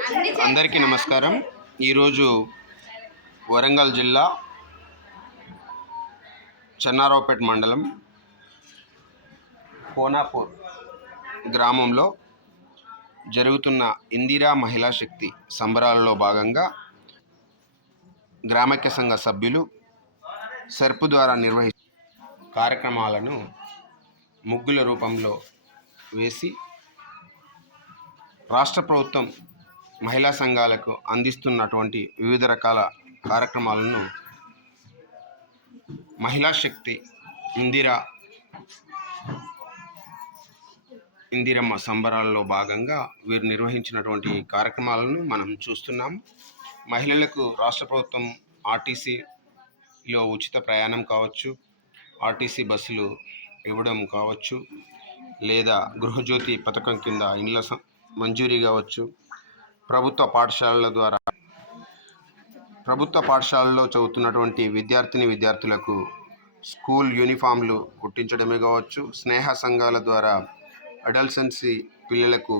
అందరికీ నమస్కారం. ఈరోజు వరంగల్ జిల్లా చెన్నారావుపేట మండలం కోనాపూర్ గ్రామంలో జరుగుతున్న ఇందిరా మహిళా శక్తి సంబరాలలో భాగంగా గ్రామక్య సంఘ సభ్యులు సెర్పు ద్వారా నిర్వహి కార్యక్రమాలను ముగ్గుల రూపంలో వేసి రాష్ట్ర ప్రభుత్వం మహిళా సంఘాలకు అందిస్తున్నటువంటి వివిధ రకాల కార్యక్రమాలను మహిళా శక్తి ఇందిరా ఇందిరమ్మ సంబరాల్లో భాగంగా వీరు నిర్వహించినటువంటి కార్యక్రమాలను మనం చూస్తున్నాం. మహిళలకు రాష్ట్ర ప్రభుత్వం ఆర్టీసీలో ఉచిత ప్రయాణం కావచ్చు ఆర్టీసీ బస్సులు ఇవ్వడం కావచ్చు లేదా గృహజ్యోతి పథకం కింద ఇండ్ల మంజూరీ కావచ్చు ప్రభుత్వ పాఠశాలల ద్వారా ప్రభుత్వ పాఠశాలలో చదువుతున్నటువంటి విద్యార్థిని విద్యార్థులకు స్కూల్ యూనిఫామ్లు కుట్టించడమే కావచ్చు స్నేహ సంఘాల ద్వారా అడల్సెన్సీ పిల్లలకు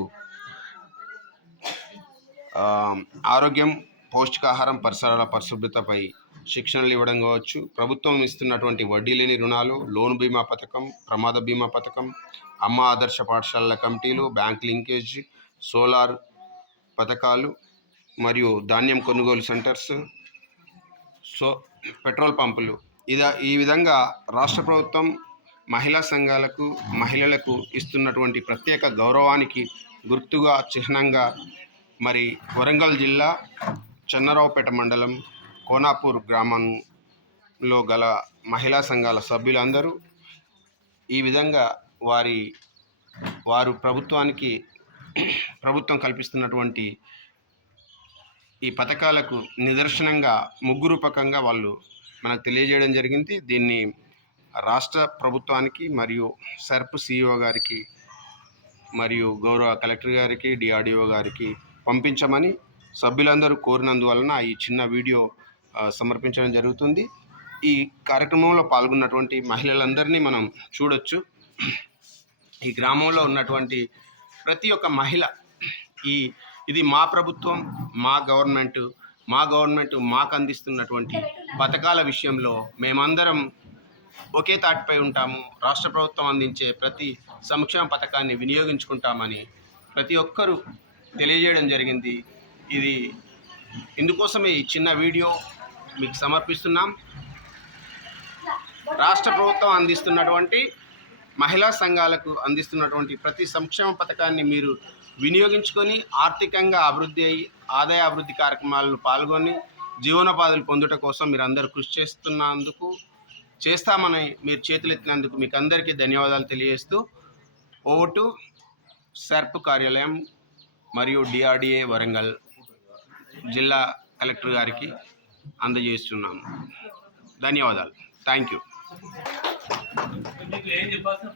ఆరోగ్యం పౌష్టికాహారం పరిసరాల పరిశుభ్రతపై శిక్షణలు ఇవ్వడం కావచ్చు. ప్రభుత్వం ఇస్తున్నటువంటి వడ్డీ లేని రుణాలు లోన్ బీమా పథకం ప్రమాద బీమా పథకం అమ్మ ఆదర్శ పాఠశాలల కమిటీలు బ్యాంక్ లింకేజ్ సోలార్ పథకాలు మరియు ధాన్యం కొనుగోలు సెంటర్స్ సో పెట్రోల్ పంపులు. ఇదా ఈ విధంగా రాష్ట్ర ప్రభుత్వం మహిళా సంఘాలకు మహిళలకు ఇస్తున్నటువంటి ప్రత్యేక గౌరవానికి గుర్తుగా చిహ్నంగా మరి వరంగల్ జిల్లా చెన్నరావుపేట మండలం కోనాపూర్ గ్రామంలో గల మహిళా సంఘాల సభ్యులందరూ ఈ విధంగా వారి వారు ప్రభుత్వానికి ప్రభుత్వం కల్పిస్తున్నటువంటి ఈ పథకాలకు నిదర్శనంగా ముగ్గు రూపకంగా వాళ్ళు మనకు తెలియజేయడం జరిగింది. దీన్ని రాష్ట్ర ప్రభుత్వానికి మరియు సర్ప్ సిఇఓ గారికి మరియు గౌరవ కలెక్టర్ గారికి డిఆర్డిఓ గారికి పంపించమని సభ్యులందరూ కోరినందువలన ఈ చిన్న వీడియో సమర్పించడం జరుగుతుంది. ఈ కార్యక్రమంలో పాల్గొన్నటువంటి మహిళలందరినీ మనం చూడొచ్చు. ఈ గ్రామంలో ఉన్నటువంటి ప్రతి ఒక్క మహిళ ఈ ఇది మా ప్రభుత్వం మా గవర్నమెంట్ మా గవర్నమెంట్ మాకు అందిస్తున్నటువంటి పథకాల విషయంలో మేమందరం ఒకే తాటిపై ఉంటాము. రాష్ట్ర ప్రభుత్వం అందించే ప్రతి సంక్షేమ పథకాన్ని వినియోగించుకుంటామని ప్రతి ఒక్కరూ తెలియజేయడం జరిగింది. ఇది ఇందుకోసమే ఈ చిన్న వీడియో మీకు సమర్పిస్తున్నాం. రాష్ట్ర ప్రభుత్వం అందిస్తున్నటువంటి మహిళా సంఘాలకు అందిస్తున్నటువంటి ప్రతి సంక్షేమ పథకాన్ని మీరు వినియోగించుకొని ఆర్థికంగా అభివృద్ధి అయ్యి ఆదాయ అభివృద్ధి కార్యక్రమాలను పాల్గొని జీవనోపాధులు పొందుట కోసం మీరు అందరూ కృషి చేస్తున్నందుకు చేస్తామని మీరు చేతులెత్తినందుకు మీకు అందరికీ ధన్యవాదాలు తెలియజేస్తూ ఓటు సర్ప్ కార్యాలయం మరియు డిఆర్డిఏ వరంగల్ జిల్లా కలెక్టర్ గారికి అందజేస్తున్నాము. ధన్యవాదాలు. Thank you. మీకు ఏం చెప్పాల్సిన